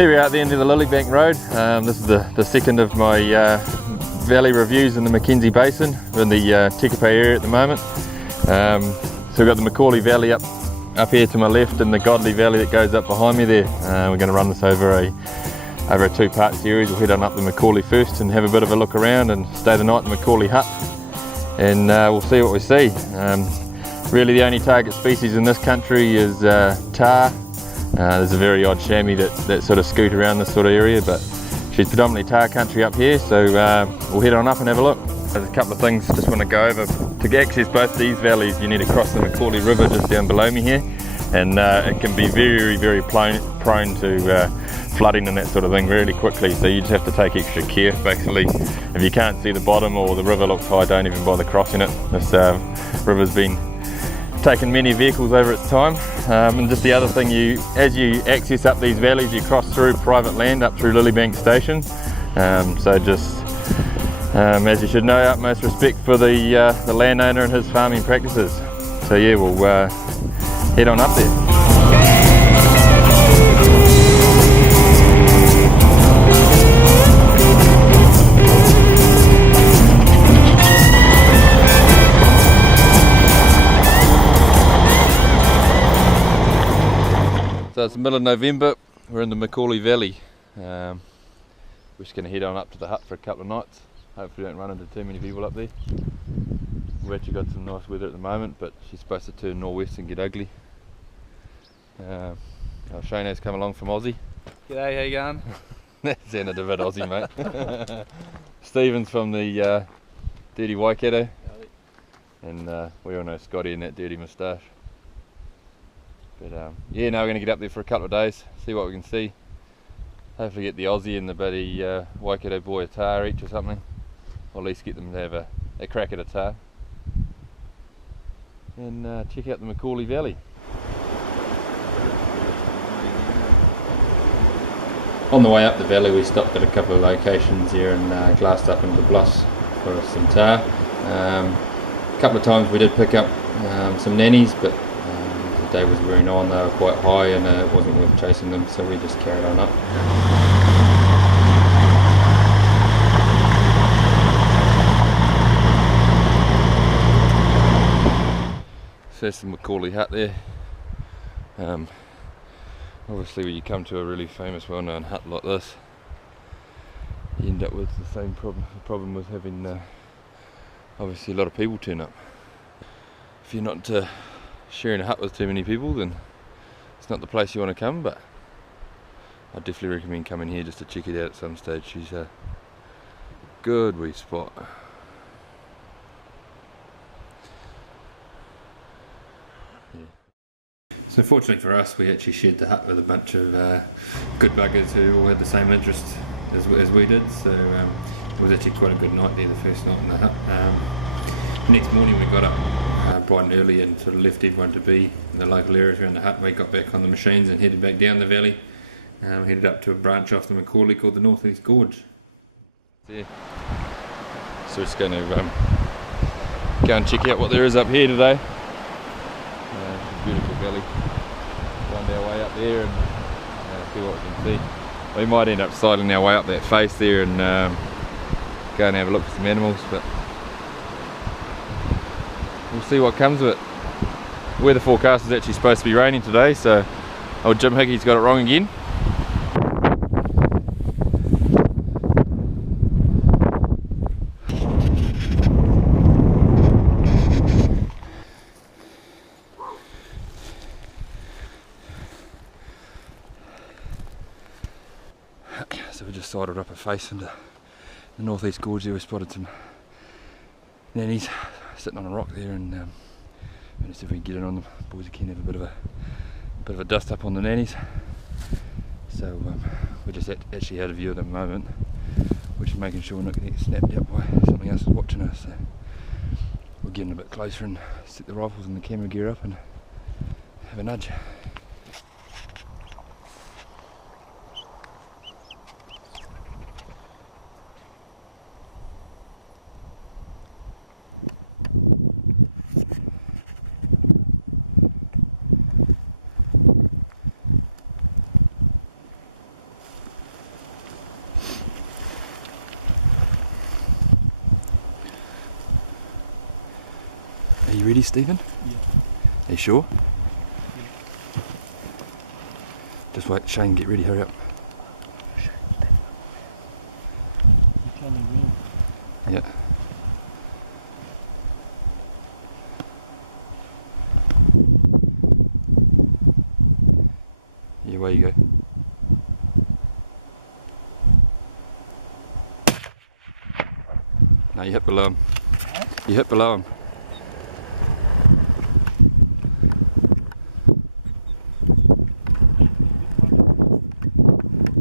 Here we are at the end of the Lilybank Road. This is the second of my valley reviews in the Mackenzie Basin. We're in the Tekapo area at the moment. So we've got the Macauley Valley up here to my left and the Godley Valley that goes up behind me there. We're going to run this over a two-part series. We'll head on up the Macauley first and have a bit of a look around and stay the night in the Macauley hut, and we'll see what we see. Really the only target species in this country is Tahr. There's a very odd chamois that sort of scoot around this sort of area, but she's predominantly Tahr country up here, so we'll head on up and have a look. There's a couple of things I just want to go over. To access both these valleys you need to cross the Macauley River just down below me here, and it can be very prone to flooding and that sort of thing really quickly, so you just have to take extra care. Basically, if you can't see the bottom or the river looks high, don't even bother crossing it. This river's been taken many vehicles over its time. And just the other thing, as you access up these valleys, you cross through private land up through Lilybank Station. So just as you should know, utmost respect for the landowner and his farming practices. So yeah, we'll head on up there. So it's the middle of November, we're in the Macauley Valley. We're just going to head on up to the hut for a couple of nights. Hopefully we don't run into too many people up there. We've actually got some nice weather at the moment, but she's supposed to turn northwest and get ugly. Shane's come along from Aussie. G'day, how you going? That sounded a bit Aussie, mate. Stephen's from the dirty Waikato. And we all know Scotty and that dirty moustache. But yeah, now we're going to get up there for a couple of days, see what we can see. Hopefully get the Aussie and the bloody Waikato boy a Tahr each or something. Or at least get them to have a crack at a Tahr. And check out the Macauley Valley. On the way up the valley we stopped at a couple of locations here and glassed up into bluffs for some Tahr. A couple of times we did pick up some nannies, but the day was wearing on, they were quite high and it wasn't worth chasing them, so we just carried on up. So that's the Macauley hut there. Obviously when you come to a really famous well-known hut like this, you end up with the same problem with having obviously a lot of people turn up. If you're not sharing a hut with too many people, then it's not the place you want to come, but I definitely recommend coming here just to check it out at some stage. She's a good wee spot. Yeah. So fortunately for us, we actually shared the hut with a bunch of good buggers who all had the same interest as we did, so it was actually quite a good night there, the first night in the hut. Next morning we got up bright and early and sort of left everyone to be in the local areas around the hut. We got back on the machines and headed back down the valley. Headed up to a branch off the Macauley called the Northeast Gorge. Yeah. So it's going to go and check out what there is up here today. Beautiful valley. Find our way up there and see what we can see. We might end up sidling our way up that face there and go and have a look for some animals, but we'll see what comes of it. Weather forecast is actually supposed to be raining today, so old Jim Hickey's got it wrong again. So we just sidled up a face into the Northeast Gorge there. We spotted some nannies sitting on a rock there, and just if we can get in on them, boys can have a bit of a dust up on the nannies. So we just actually had a view at the moment, which is making sure we're not going to get snapped up by something else watching us. So we're getting a bit closer and set the rifles and the camera gear up and have a nudge. Really, Stephen? Are you sure? Just wait, Shane, get ready, hurry up. Yeah. Yeah, away you go. No, you hit below him. You hit below him.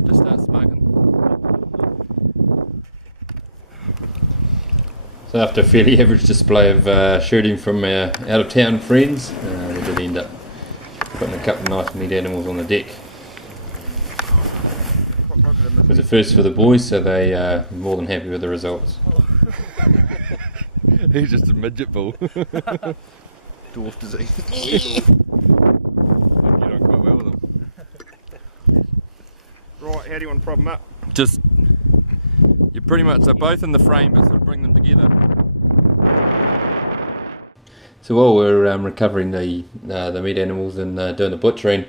Just start smoking. So after a fairly average display of shooting from our out of town friends, we did end up putting a couple of nice meat animals on the deck. It was a first for the boys, so they are more than happy with the results. He's just a midget bull. Dwarf disease. Right, how do you want to prop them up? Just, you pretty much are both in the frame, but sort of bring them together. So while we're recovering the meat animals and doing the butchering,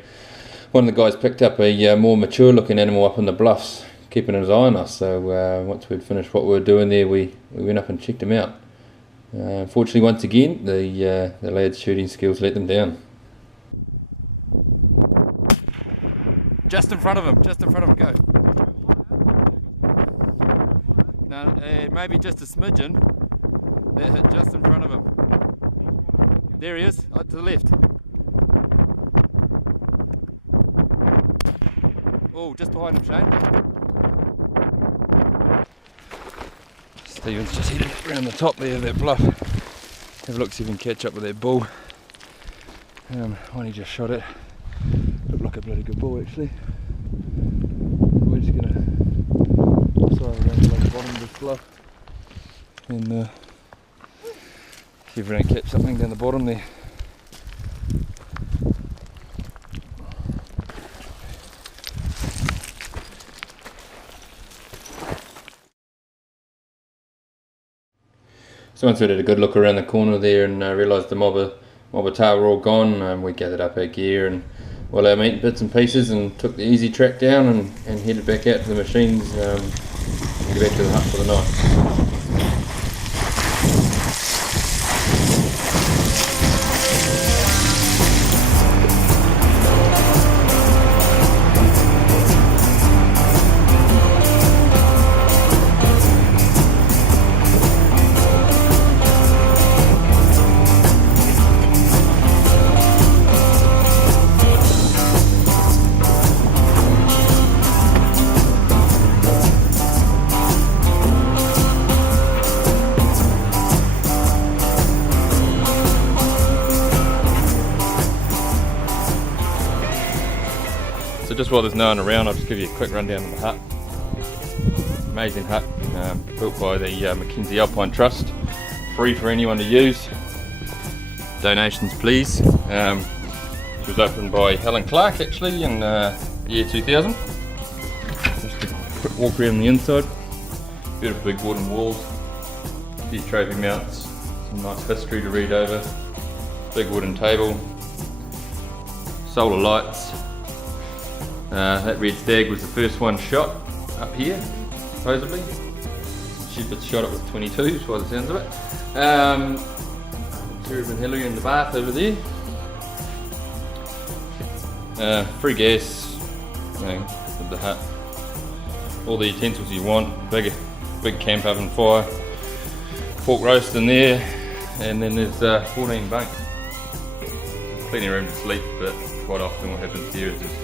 one of the guys picked up a more mature looking animal up in the bluffs, keeping his eye on us. So once we'd finished what we were doing there, we went up and checked him out. Unfortunately, once again, the lads' shooting skills let them down. Just in front of him, go. No, maybe just a smidgen. That hit just in front of him. There he is, to the left. Oh, just behind him, Shane. Stephen's just heading around the top there of that bluff. Have a look, see if we can catch up with that bull. One he just shot at. Looked like a bloody good bull actually. We're just going to sail around the bottom of this bluff and see if we don't catch something down the bottom there. So once we had a good look around the corner there and realised the mob of tahr were all gone, we gathered up our gear and all our meat bits and pieces and took the easy track down and headed back out to the machines and get back to the hut for the night. So just while there's no one around, I'll just give you a quick rundown of the hut. Amazing hut, built by the Mackenzie Alpine Trust, free for anyone to use. Donations please. She was opened by Helen Clark actually in the year 2000. Just a quick walk around the inside. Beautiful big wooden walls, a few trophy mounts, some nice history to read over, big wooden table, solar lights. That red stag was the first one shot up here, supposedly. Shepherd's shot it with 22s by the sounds of it. Terrible Hillary in the bath over there. Free gas, with the hut. All the utensils you want. Big camp oven fire. Pork roast in there, and then there's 14 bunks. Plenty of room to sleep, but quite often what happens here is there's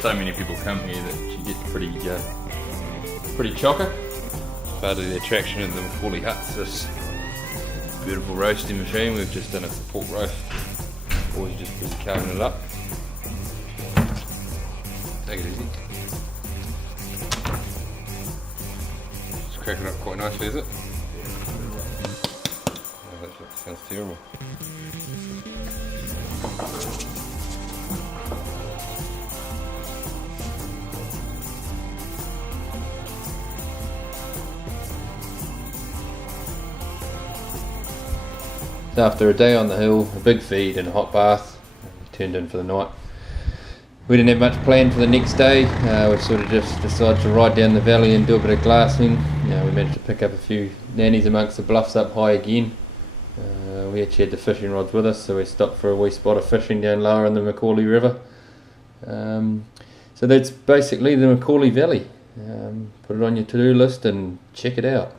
so many people come here that you get pretty chocker. Part of the attraction of the Macauley huts, this beautiful roasting machine. We've just done a pork roast. Always just busy carving it up. Take it easy. It's cracking up quite nicely, is it? Oh, that sounds terrible. After a day on the hill, a big feed and a hot bath, we turned in for the night. We didn't have much planned for the next day. We sort of just decided to ride down the valley and do a bit of glassing. We managed to pick up a few nannies amongst the bluffs up high again. We actually had the fishing rods with us, so we stopped for a wee spot of fishing down lower in the Macauley River. So that's basically the Macauley Valley. Put it on your to-do list and check it out.